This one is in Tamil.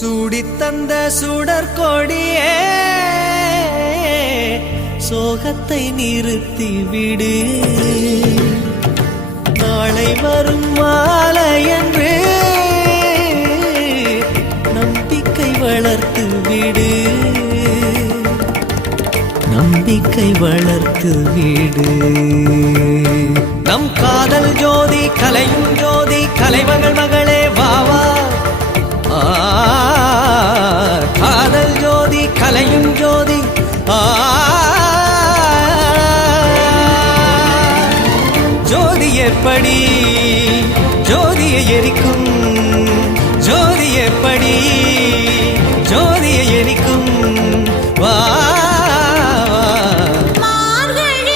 சூடித்தந்த சுடற்கொடியே சோகத்தை நிறுத்திவிடு. நாளை வரும் மாலை என்று நம்பிக்கை வளர்த்து விடு. நம்பிக்கை வளர்த்து விடு. நம் காதல் ஜோதி கலையும் ஜோதி கலைமகள் மகளே வாவா. காதல் ஜோதி கலையும் ஜோதி ஜோதி எப்படி ஜோதியை எரிக்கும் ஜோதி எப்படி